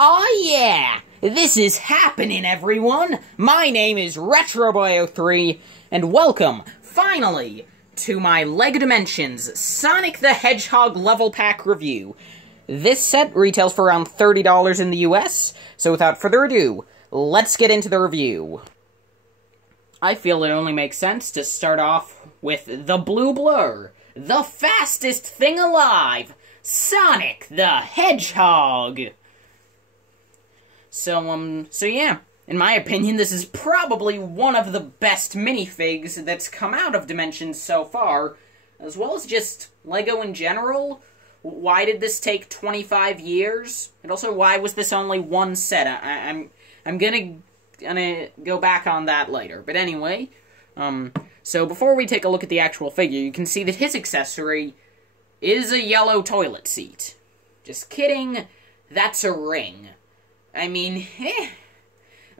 Oh yeah! This is happening, everyone! My name is RetroBoy03, and welcome, finally, to my LEGO Dimensions Sonic the Hedgehog level pack review. This set retails for around $30 in the US, so without further ado, let's get into the review. I feel it only makes sense to start off with the Blue Blur, the fastest thing alive, Sonic the Hedgehog! So yeah, in my opinion, this is probably one of the best minifigs that's come out of Dimensions so far, as well as just LEGO in general. Why did this take 25 years? And also, why was this only one set? I'm gonna go back on that later. But anyway, so before we take a look at the actual figure, you can see that his accessory is a yellow toilet seat. Just kidding, that's a ring. I mean,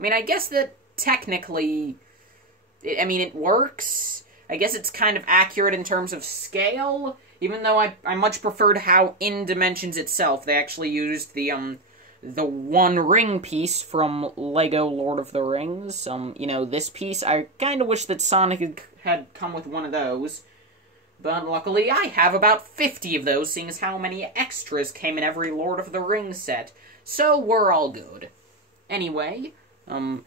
I guess that technically, it works. I guess it's kind of accurate in terms of scale, even though I much preferred how in Dimensions itself they actually used the one ring piece from LEGO Lord of the Rings. This piece, I kind of wish that Sonic had come with one of those. But luckily, I have about 50 of those, seeing as how many extras came in every Lord of the Rings set. So we're all good. Anyway,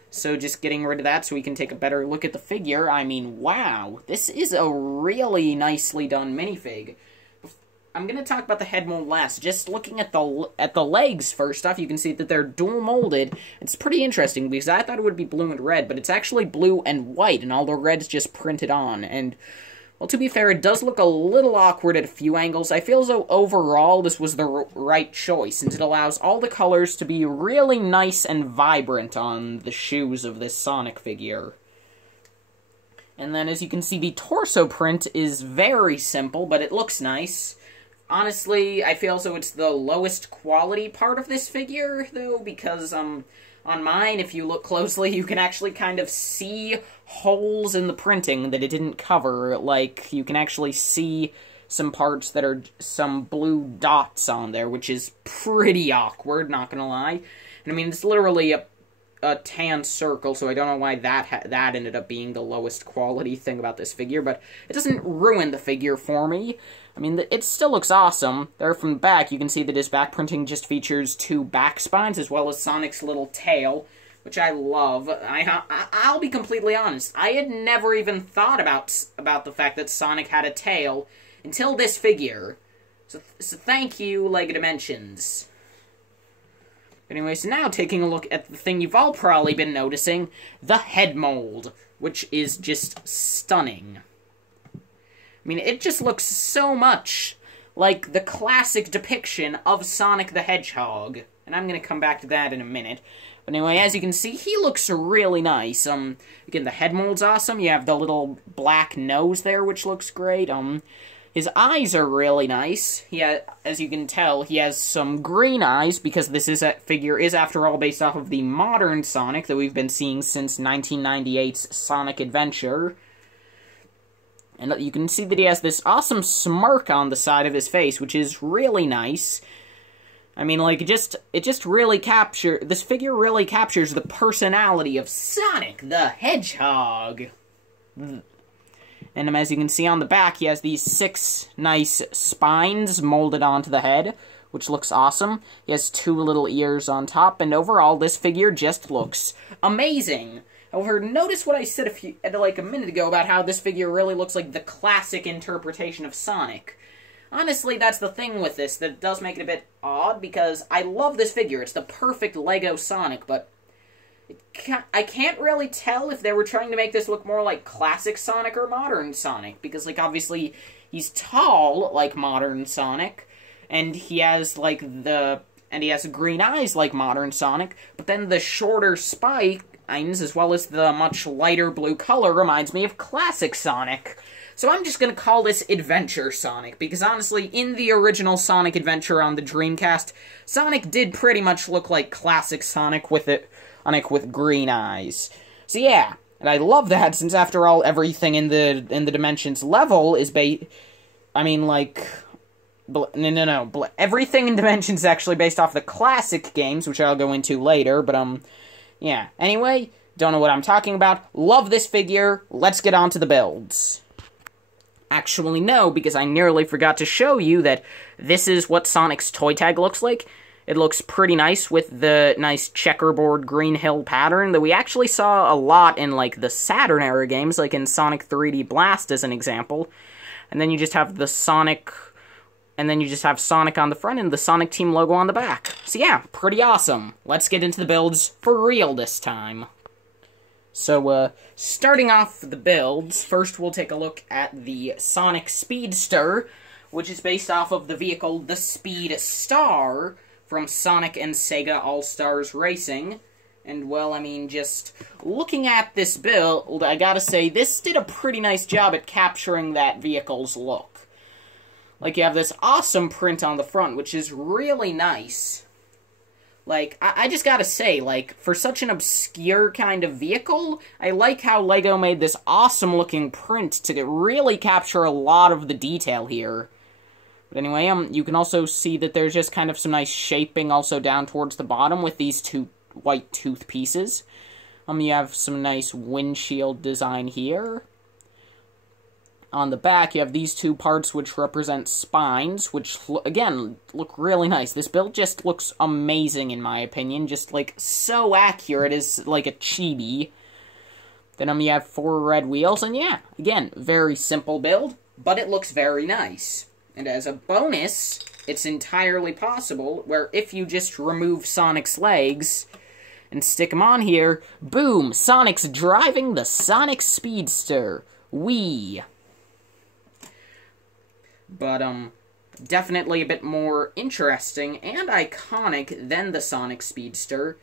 so just getting rid of that so we can take a better look at the figure. I mean, wow, this is a really nicely done minifig. I'm gonna talk about the head mold last. Just looking at the legs first off, you can see that they're dual molded. It's pretty interesting because I thought it would be blue and red, but it's actually blue and white, and all the red's just printed on. And well, to be fair, it does look a little awkward at a few angles. I feel as though overall this was the right choice, since it allows all the colors to be really nice and vibrant on the shoes of this Sonic figure. And then, as you can see, the torso print is very simple, but it looks nice. Honestly, I feel as though it's the lowest quality part of this figure, though, because, on mine, if you look closely, you can actually kind of see holes in the printing that it didn't cover. Like, you can actually see some parts that are some blue dots on there, which is pretty awkward, not gonna lie. And I mean, it's literally a tan circle, so I don't know why that ended up being the lowest quality thing about this figure, but it doesn't ruin the figure for me. I mean, it still looks awesome. There from the back, you can see that his back printing just features two back spines, as well as Sonic's little tail, which I love. I'll be completely honest, I had never even thought about the fact that Sonic had a tail until this figure. So thank you, LEGO Dimensions. Anyway, so now taking a look at the thing you've all probably been noticing, the head mold, which is just stunning. I mean, it just looks so much like the classic depiction of Sonic the Hedgehog. And I'm going to come back to that in a minute. But anyway, as you can see, he looks really nice. Again, the head mold's awesome. You have the little black nose there, which looks great. His eyes are really nice. As you can tell, he has some green eyes, because this figure is, after all, based off of the modern Sonic that we've been seeing since 1998's Sonic Adventure. And you can see that he has this awesome smirk on the side of his face, which is really nice. I mean, like, this figure really captures the personality of Sonic the Hedgehog. And as you can see on the back, he has these 6 nice spines molded onto the head, which looks awesome. He has 2 little ears on top, and overall, this figure just looks amazing. However, notice what I said a minute ago about how this figure really looks like the classic interpretation of Sonic. Honestly, that's the thing with this that does make it a bit odd, because I love this figure. It's the perfect LEGO Sonic, but I can't really tell if they were trying to make this look more like classic Sonic or modern Sonic, because, like, obviously, he's tall like modern Sonic, and he has, he has green eyes like modern Sonic, but then the shorter spikes, as well as the much lighter blue color, reminds me of classic Sonic. So I'm just gonna call this Adventure Sonic, because honestly, in the original Sonic Adventure on the Dreamcast, Sonic did pretty much look like classic Sonic with green eyes. So yeah, and I love that, since after all, everything in the Dimensions level is Everything in Dimensions is actually based off the classic games, which I'll go into later, but, yeah. Anyway, don't know what I'm talking about. Love this figure. Let's get on to the builds. Actually, no, because I nearly forgot to show you that this is what Sonic's toy tag looks like. It looks pretty nice with the nice checkerboard green hill pattern that we actually saw a lot in, like, the Saturn era games, like in Sonic 3D Blast as an example. And then you just have the Sonic... And then you just have Sonic on the front and the Sonic Team logo on the back. So yeah, pretty awesome. Let's get into the builds for real this time. So, starting off the builds, first we'll take a look at the Sonic Speedster, which is based off of the vehicle the Speedstar from Sonic and Sega All-Stars Racing. And, well, I mean, just looking at this build, I gotta say, this did a pretty nice job at capturing that vehicle's look. Like, you have this awesome print on the front, which is really nice. Like, I just gotta say, like, for such an obscure kind of vehicle, I like how LEGO made this awesome-looking print to really capture a lot of the detail here. But anyway, you can also see that there's just kind of some nice shaping also down towards the bottom with these two white tooth pieces. You have some nice windshield design here. On the back, you have these two parts which represent spines, which, again, look really nice. This build just looks amazing, in my opinion. Just, like, so accurate as, like, a chibi. Then, you have 4 red wheels, and yeah, again, very simple build, but it looks very nice. And as a bonus, it's entirely possible where if you just remove Sonic's legs and stick them on here, boom, Sonic's driving the Sonic Speedster. Whee! But, definitely a bit more interesting and iconic than the Sonic Speedster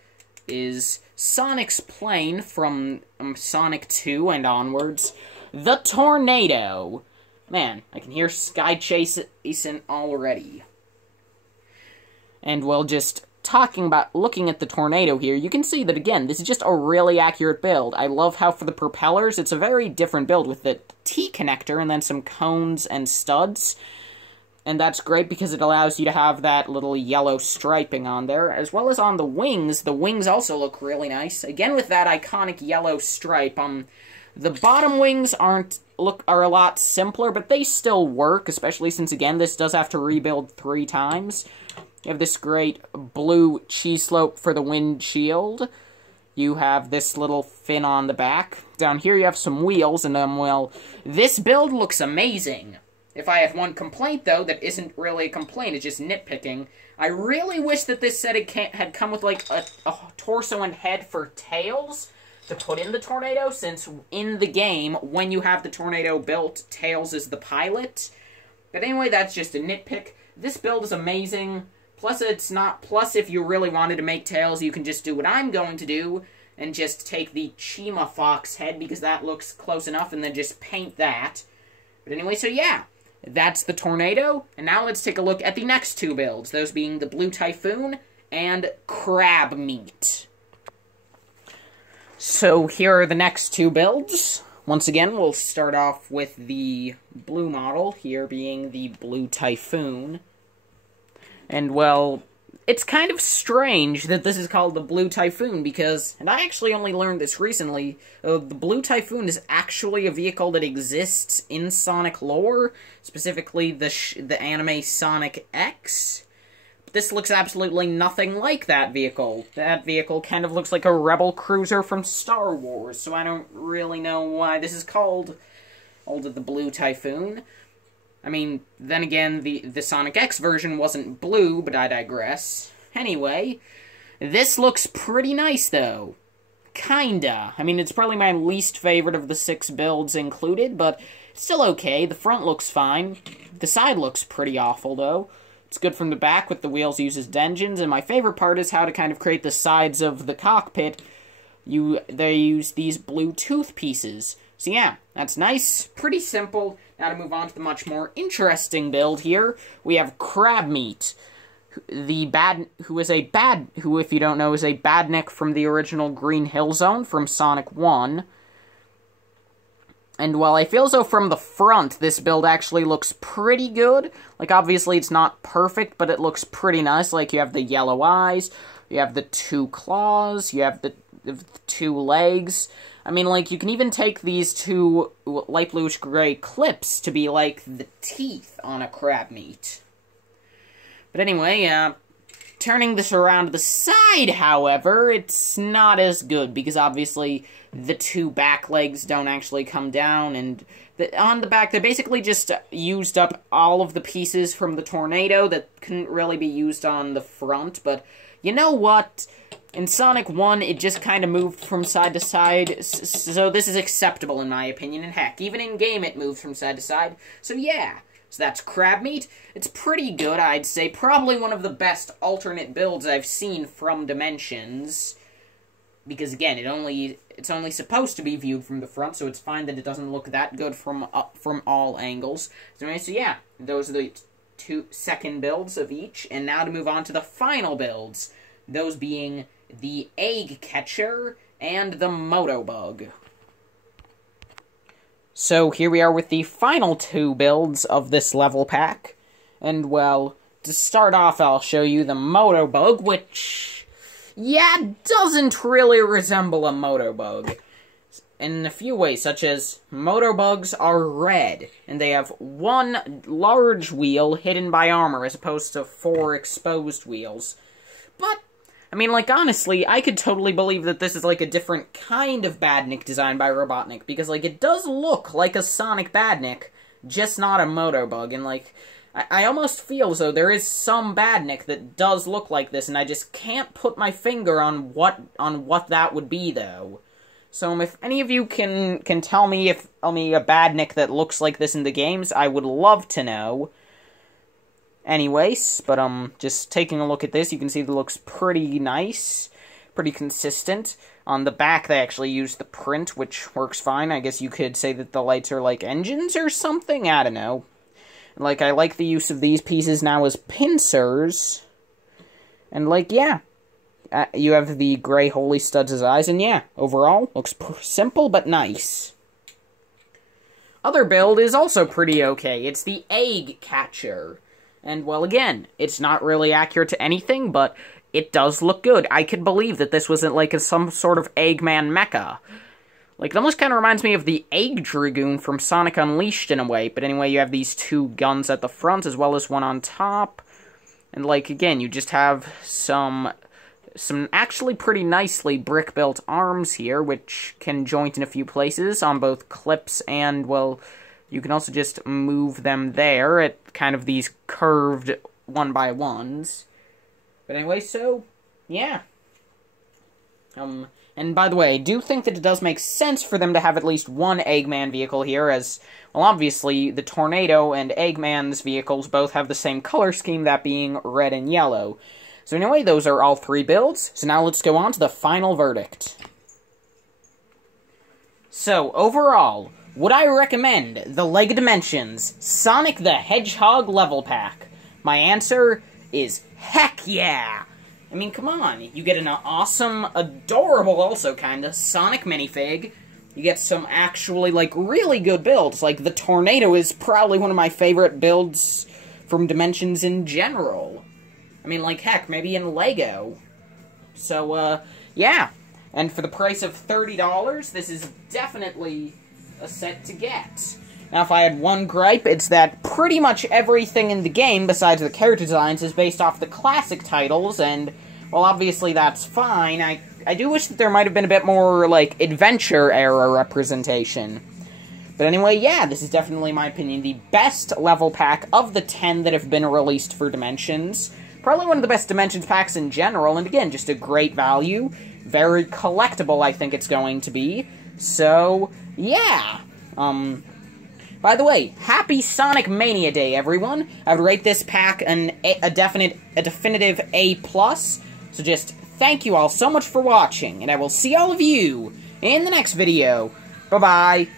is Sonic's plane from Sonic 2 and onwards, the Tornado. Man, I can hear Sky Chasing already. And, well, just looking at the Tornado here, you can see that, again, this is just a really accurate build. I love how for the propellers, it's a very different build with the T-connector and then some cones and studs. And that's great because it allows you to have that little yellow striping on there, as well as on the wings. The wings also look really nice. Again, with that iconic yellow stripe. The bottom wings are a lot simpler, but they still work, especially since, again, this does have to rebuild 3 times. You have this great blue cheese slope for the windshield. You have this little fin on the back. Down here you have some wheels, and well, this build looks amazing. If I have one complaint, though, that isn't really a complaint, it's just nitpicking, I really wish that this set had come with, like, a torso and head for Tails to put in the Tornado, since in the game, when you have the Tornado built, Tails is the pilot. But anyway, that's just a nitpick. This build is amazing. Plus, if you really wanted to make Tails, you can just do what I'm going to do, and just take the Chima Fox head, because that looks close enough, and then just paint that. But anyway, so yeah, that's the Tornado, and now let's take a look at the next 2 builds, those being the Blue Typhoon and Crab Meat. So here are the next 2 builds. Once again, we'll start off with the blue model, here being the Blue Typhoon. And, well, it's kind of strange that this is called the Blue Typhoon, because, and I actually only learned this recently, the Blue Typhoon is actually a vehicle that exists in Sonic lore, specifically the anime Sonic X. This looks absolutely nothing like that vehicle. That vehicle kind of looks like a rebel cruiser from Star Wars, so I don't really know why this is called the Blue Typhoon. I mean, then again, the Sonic X version wasn't blue, but I digress. Anyway, this looks pretty nice, though. Kinda. I mean, it's probably my least favorite of the 6 builds included, but it's still okay. The front looks fine. The side looks pretty awful, though. It's good from the back with the wheels used as engines, and my favorite part is how to kind of create the sides of the cockpit. They use these blue tooth pieces. So yeah, that's nice, pretty simple. Now to move on to the much more interesting build here, we have Crab Meat, who, if you don't know, is a badnik from the original Green Hill Zone from Sonic 1. And while I feel as though from the front, this build actually looks pretty good, like, obviously it's not perfect, but it looks pretty nice. Like, you have the yellow eyes, you have the 2 claws, you have the 2 legs. I mean, like, you can even take these 2 light bluish gray clips to be, like, the teeth on a crab meat. But anyway, turning this around to the side, however, it's not as good, because obviously the 2 back legs don't actually come down, and on the back, they basically just used up all of the pieces from the tornado that couldn't really be used on the front, but you know what? In Sonic 1, it just kind of moved from side to side, so this is acceptable in my opinion, and heck, even in-game it moved from side to side, so yeah. So that's crab meat. It's pretty good, I'd say. Probably one of the best alternate builds I've seen from Dimensions. Because, again, it's only supposed to be viewed from the front, so it's fine that it doesn't look that good from all angles. So anyway, so yeah, those are the 2 second builds of each. And now to move on to the final builds. Those being the Egg Catcher and the Motobug. So here we are with the final 2 builds of this level pack. And, well, to start off, I'll show you the Motobug, which, yeah, doesn't really resemble a Motobug. In a few ways, such as, Motobugs are red, and they have 1 large wheel hidden by armor, as opposed to 4 exposed wheels. But, I mean, like, honestly, I could totally believe that this is, like, a different kind of Badnik designed by Robotnik, because, like, it does look like a Sonic Badnik, just not a Motobug, and, like, I almost feel as though there is some Badnik that does look like this, and I just can't put my finger on what that would be, though. So, if any of you can tell me a Badnik that looks like this in the games, I would love to know. Anyways, but, just taking a look at this, you can see that it looks pretty nice, pretty consistent. On the back, they actually used the print, which works fine. I guess you could say that the lights are like engines or something, I don't know. Like, I like the use of these pieces now as pincers, and, like, yeah. You have the gray holy studs as eyes, and yeah, overall, looks simple but nice. Other build is also pretty okay. It's the Egg Catcher. And, well, again, it's not really accurate to anything, but it does look good. I could believe that this wasn't, like, some sort of Eggman mecha. Like, it almost kind of reminds me of the Egg Dragoon from Sonic Unleashed in a way. But anyway, you have these 2 guns at the front, as well as 1 on top. And, like, again, you just have some actually pretty nicely brick-built arms here, which can joint in a few places on both clips and, well, you can also just move them there at kind of these curved 1x1s. But anyway, so, yeah. And by the way, I do think that it does make sense for them to have at least 1 Eggman vehicle here, as, well, obviously, the Tornado and Eggman's vehicles both have the same color scheme, that being red and yellow. So anyway, those are all 3 builds, so now let's go on to the final verdict. So, overall, would I recommend the LEGO Dimensions Sonic the Hedgehog level pack? My answer is heck yeah! I mean, come on, you get an awesome, adorable also kinda, Sonic minifig. You get some actually, like, really good builds. Like, the Tornado is probably one of my favorite builds from Dimensions in general. I mean, like, heck, maybe in LEGO. So, yeah. And for the price of $30, this is definitely a set to get. Now, if I had one gripe, it's that pretty much everything in the game, besides the character designs, is based off the classic titles, and, well, obviously that's fine. I do wish that there might have been a bit more, like, adventure-era representation. But anyway, yeah, this is definitely, in my opinion, the best level pack of the 10 that have been released for Dimensions. Probably one of the best Dimensions packs in general, and again, just a great value. Very collectible, I think it's going to be. So, yeah. By the way, happy Sonic Mania Day, everyone. I would rate this pack a definitive A+. So just thank you all so much for watching, and I will see all of you in the next video. Bye-bye.